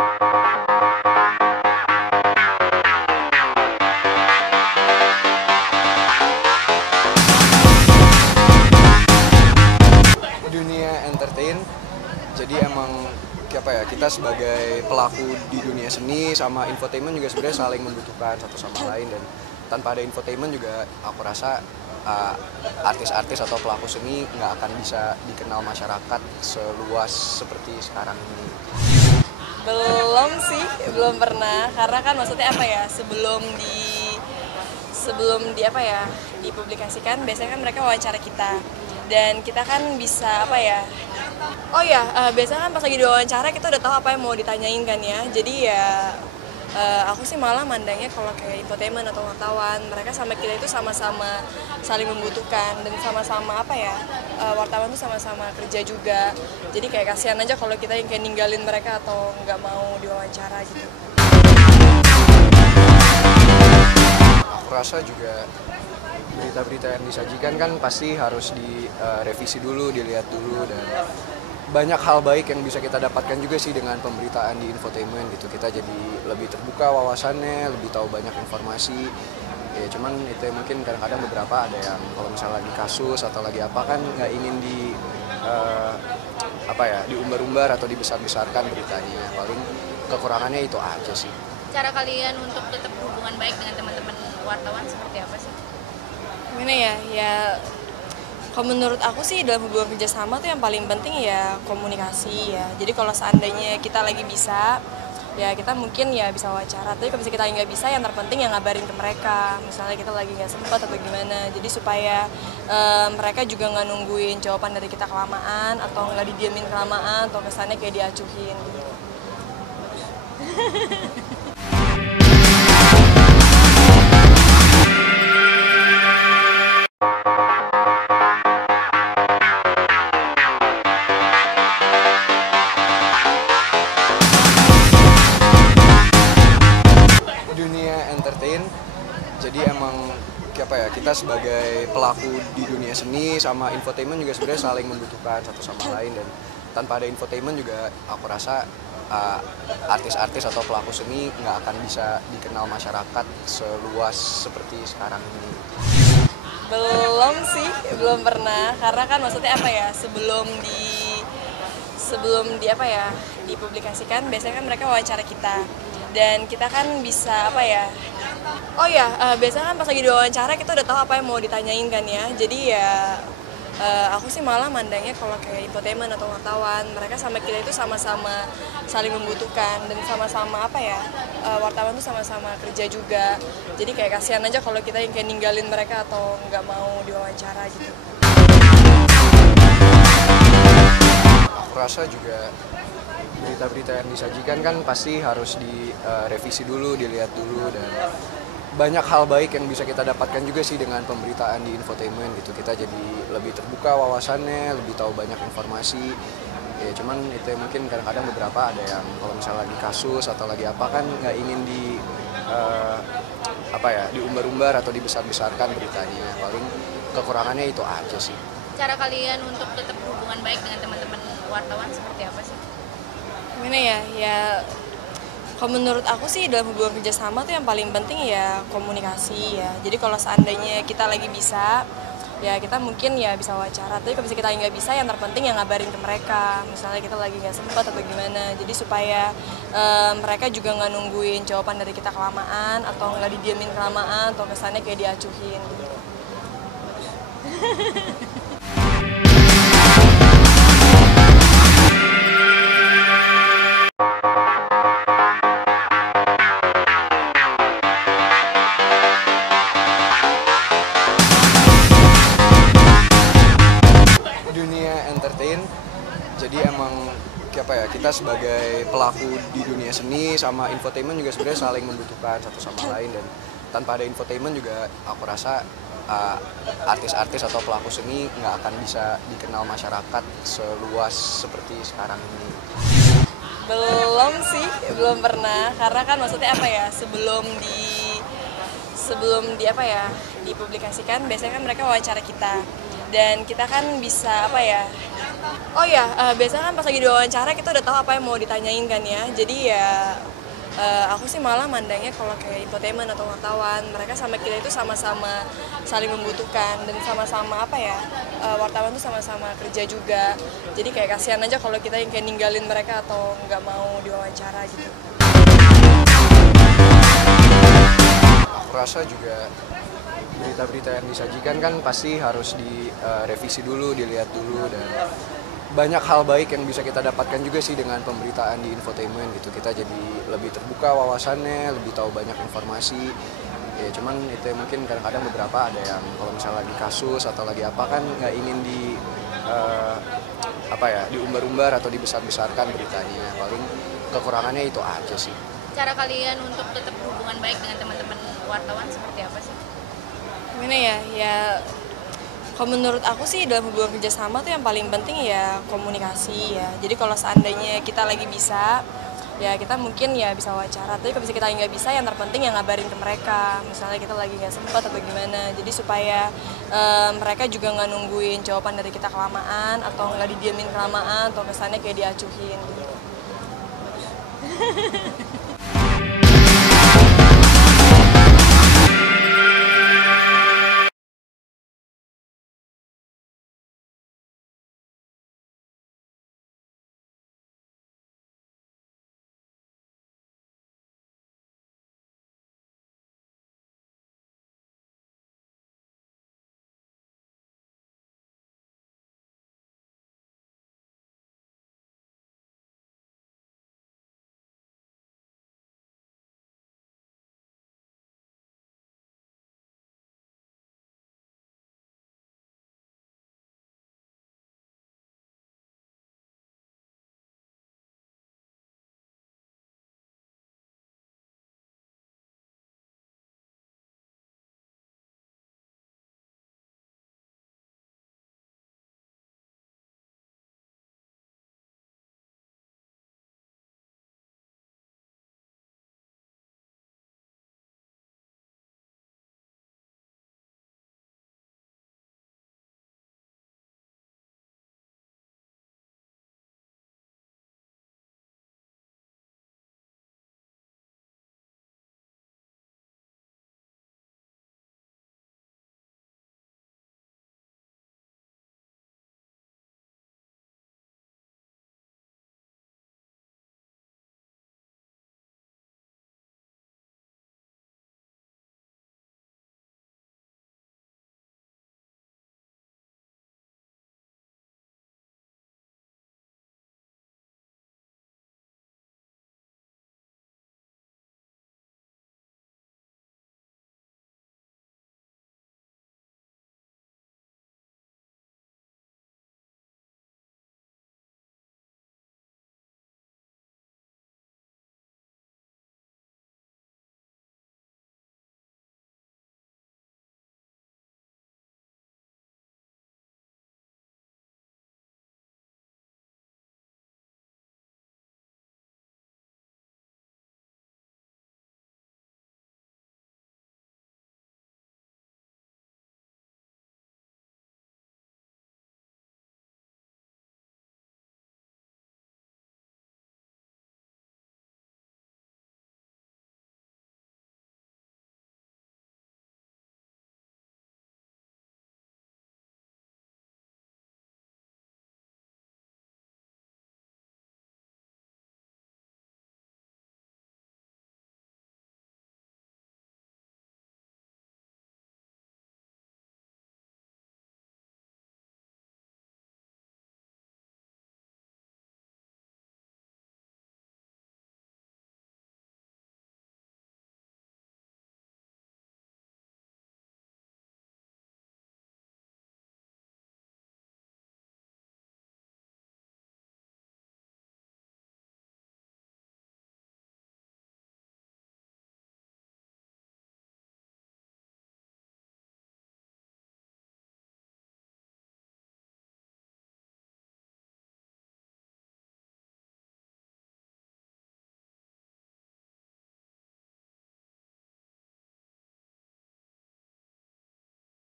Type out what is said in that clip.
Dunia entertain, jadi emang apa ya, kita sebagai pelaku di dunia seni sama infotainment juga sebenarnya saling membutuhkan satu sama lain, dan tanpa ada infotainment juga aku rasa artis-artis atau pelaku seni nggak akan bisa dikenal masyarakat seluas seperti sekarang ini. Belum sih, belum pernah. Karena kan maksudnya apa ya, sebelum di apa ya, dipublikasikan biasanya kan mereka wawancara kita. Dan kita kan bisa apa ya, oh ya, biasanya kan pas lagi diwawancara kita udah tahu apa yang mau ditanyain kan ya. Jadi ya aku sih malah mandangnya kalau kayak infotainment atau wartawan, mereka sama kita itu sama-sama saling membutuhkan dan sama-sama apa ya, wartawan tuh sama-sama kerja juga. Jadi kayak kasihan aja kalau kita yang kayak ninggalin mereka atau nggak mau diwawancara gitu. Aku rasa juga berita-berita yang disajikan kan pasti harus direvisi dulu, dilihat dulu, dan banyak hal baik yang bisa kita dapatkan juga sih dengan pemberitaan di infotainment gitu. Kita jadi lebih terbuka wawasannya, lebih tahu banyak informasi. Ya cuman itu mungkin kadang-kadang beberapa ada yang kalau misalnya lagi kasus atau lagi apa kan nggak ingin diumbar-umbar atau dibesar-besarkan beritanya. Paling kekurangannya itu aja sih. Cara kalian untuk tetap berhubungan baik dengan teman-teman wartawan seperti apa sih? Gimana ya, kalau menurut aku sih dalam hubungan kerjasama tuh yang paling penting ya komunikasi ya. Jadi kalau seandainya kita lagi bisa, ya kita mungkin ya bisa wawancara. Tapi kalau misalnya kita nggak bisa, yang terpenting yang ngabarin ke mereka. Misalnya kita lagi nggak sempat atau gimana. Jadi supaya mereka juga nggak nungguin jawaban dari kita kelamaan atau nggak didiamin kelamaan atau kesannya kayak diacuhin gitu. Dunia entertain, jadi emang apa ya, kita sebagai pelaku di dunia seni sama infotainment juga sebenarnya saling membutuhkan satu sama lain, dan tanpa ada infotainment juga aku rasa artis-artis atau pelaku seni nggak akan bisa dikenal masyarakat seluas seperti sekarang ini. Belum sih, belum pernah. Karena kan maksudnya apa ya, sebelum di apa ya, dipublikasikan biasanya kan mereka wawancara kita. Dan kita kan bisa apa ya, oh ya, biasanya kan pas lagi diwawancara kita udah tahu apa yang mau ditanyain kan ya. Jadi ya aku sih malah mandangnya kalau kayak infotainment atau wartawan, mereka sama kita itu sama-sama saling membutuhkan dan sama-sama apa ya, wartawan tuh sama-sama kerja juga. Jadi kayak kasihan aja kalau kita yang kayak ninggalin mereka atau nggak mau diwawancara gitu. Aku rasa juga berita-berita yang disajikan kan pasti harus direvisi dulu, dilihat dulu, dan banyak hal baik yang bisa kita dapatkan juga sih dengan pemberitaan di infotainment gitu. Kita jadi lebih terbuka wawasannya, lebih tahu banyak informasi. Ya cuman itu mungkin kadang-kadang beberapa ada yang kalau misalnya lagi kasus atau lagi apa kan nggak ingin diumbar-umbar atau dibesar-besarkan beritanya. Paling kekurangannya itu aja sih. Cara kalian untuk tetap berhubungan baik dengan teman-teman wartawan seperti apa sih? Gimana ya, kalau menurut aku sih dalam hubungan kerjasama tuh yang paling penting ya komunikasi ya. Jadi kalau seandainya kita lagi bisa, ya kita mungkin ya bisa wawancara. Tapi kalau misalnya kita nggak bisa, yang terpenting yang ngabarin ke mereka. Misalnya kita lagi nggak sempat atau gimana. Jadi supaya mereka juga nggak nungguin jawaban dari kita kelamaan atau nggak didiamin kelamaan atau kesannya kayak diacuhin gitu. Dunia entertain, jadi emang apa ya, kita sebagai pelaku di dunia seni sama infotainment juga sebenarnya saling membutuhkan satu sama lain, dan tanpa ada infotainment juga aku rasa artis-artis atau pelaku seni nggak akan bisa dikenal masyarakat seluas seperti sekarang ini. Belum sih, belum pernah. Karena kan maksudnya apa ya, sebelum di apa ya, dipublikasikan biasanya kan mereka wawancara kita. Dan kita kan bisa apa ya, Oh ya, biasanya kan pas lagi diwawancara kita udah tahu apa yang mau ditanyain kan ya. Jadi ya aku sih malah mandangnya kalau kayak infotainment atau wartawan, mereka sama kita itu sama-sama saling membutuhkan dan sama-sama apa ya, wartawan tuh sama-sama kerja juga. Jadi kayak kasihan aja kalau kita yang kayak ninggalin mereka atau nggak mau diwawancara gitu. Aku rasa juga berita-berita yang disajikan kan pasti harus direvisi dulu, dilihat dulu, dan banyak hal baik yang bisa kita dapatkan juga sih dengan pemberitaan di infotainment gitu. Kita jadi lebih terbuka wawasannya, lebih tahu banyak informasi. Ya cuman itu mungkin kadang-kadang beberapa ada yang kalau misalnya lagi kasus atau lagi apa kan nggak ingin diumbar-umbar atau dibesar-besarkan beritanya. Paling kekurangannya itu aja sih. Cara kalian untuk tetap berhubungan baik dengan teman-teman wartawan seperti apa sih? Gimana ya? Ya kalau menurut aku sih dalam hubungan kerjasama tuh yang paling penting ya komunikasi ya. Jadi kalau seandainya kita lagi bisa, ya kita mungkin ya bisa wawancara. Tapi kalau misalnya kita nggak bisa, yang terpenting yang ngabarin ke mereka. Misalnya kita lagi nggak sempat atau gimana. Jadi supaya mereka juga nggak nungguin jawaban dari kita kelamaan atau nggak didiamin kelamaan atau kesannya kayak diacuhin gitu.